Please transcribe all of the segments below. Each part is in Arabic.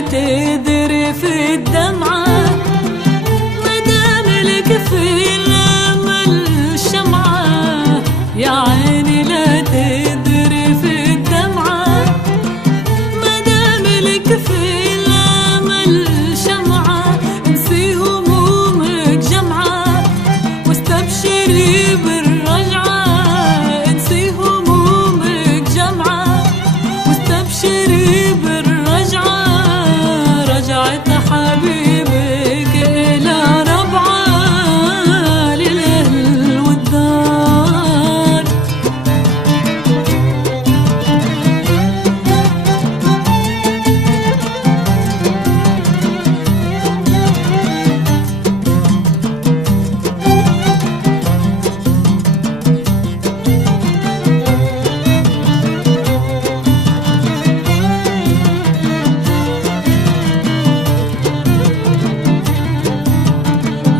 لا تدري في الدمعة، مدام لك في الأمل شمعة. يا عيني لا تدري في الدمعة، مدام لك في الأمل شمعة. انسي همومك جمعة واستبشري بالرجعة. انسي همومك جمعة واستبشري بالرجعة. رجعت حبيبك إلى ربعة للأهل والدار.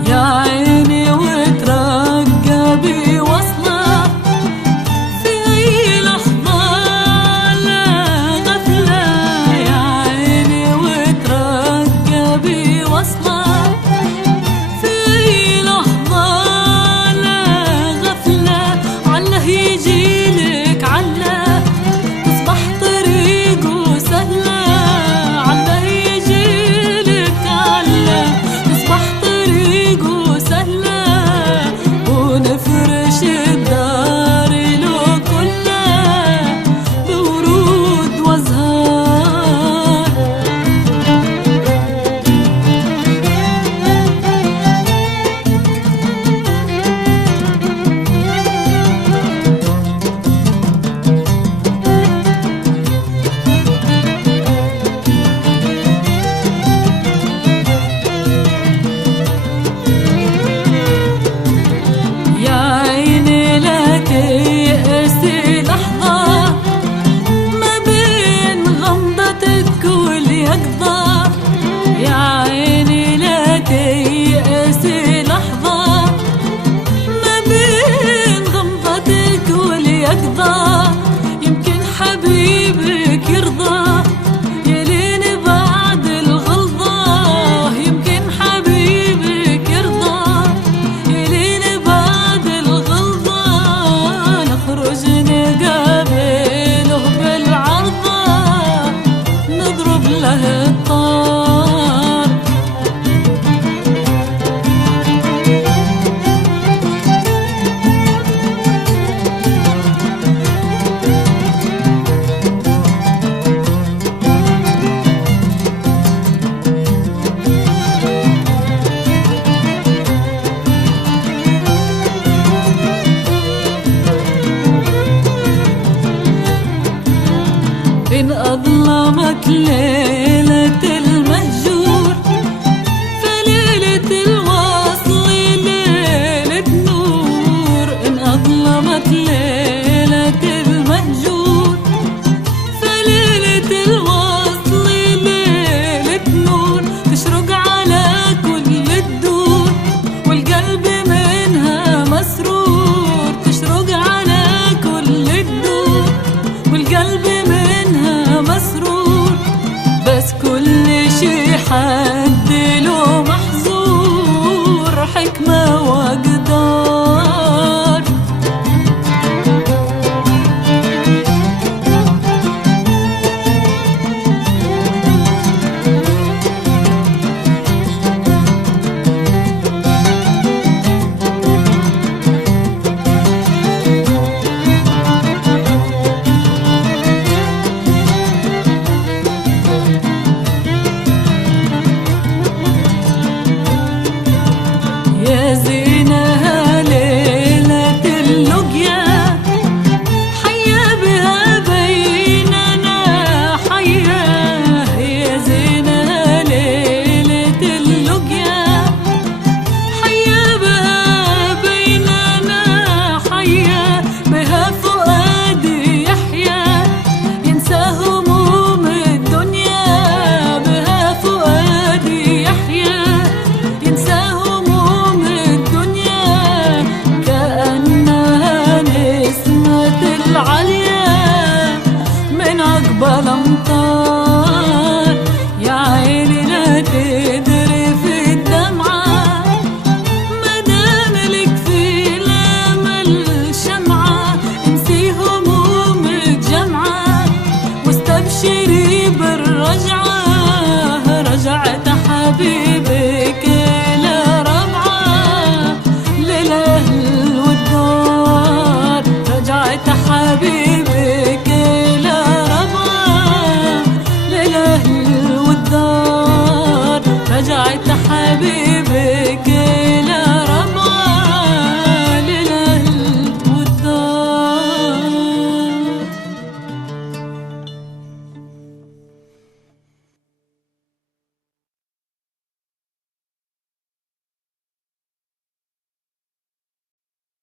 يا عيني وترقبي وصلة في أي لحظة لا غفلة. يا عيني وترقبي وصلة في أي لحظة لا غفلة. عله يجيلك عله تصبح طريقه سهلة. عله يجيلك عله تصبح طريقه سهلة. ونفرش الدار له كلها بورود وازهار. يا عيني لا تيأسي لحظة، ما بين غمضتك واليقظة. يا عيني لا تيأسي لحظة، ما بين غمضتك واليقظة. يمكن حبيبك يرضى يلين بعد الغلظة. يمكن حبيبك يرضى يلين بعد الغلظة. نخرج نقابله بالعرضة نضرب له الطار. إن أظلمت ليلة المهجور فليلة الوصل ليلة نور. إن أظلمت ليلة المهجور فليلة الوصل ليلة نور. تشرق على كل الدور والقلب منها مسرور. تشرق على كل الدور والقلب منها مسرور. بس كل شي حد له محظور حكمة وقدار. يا زين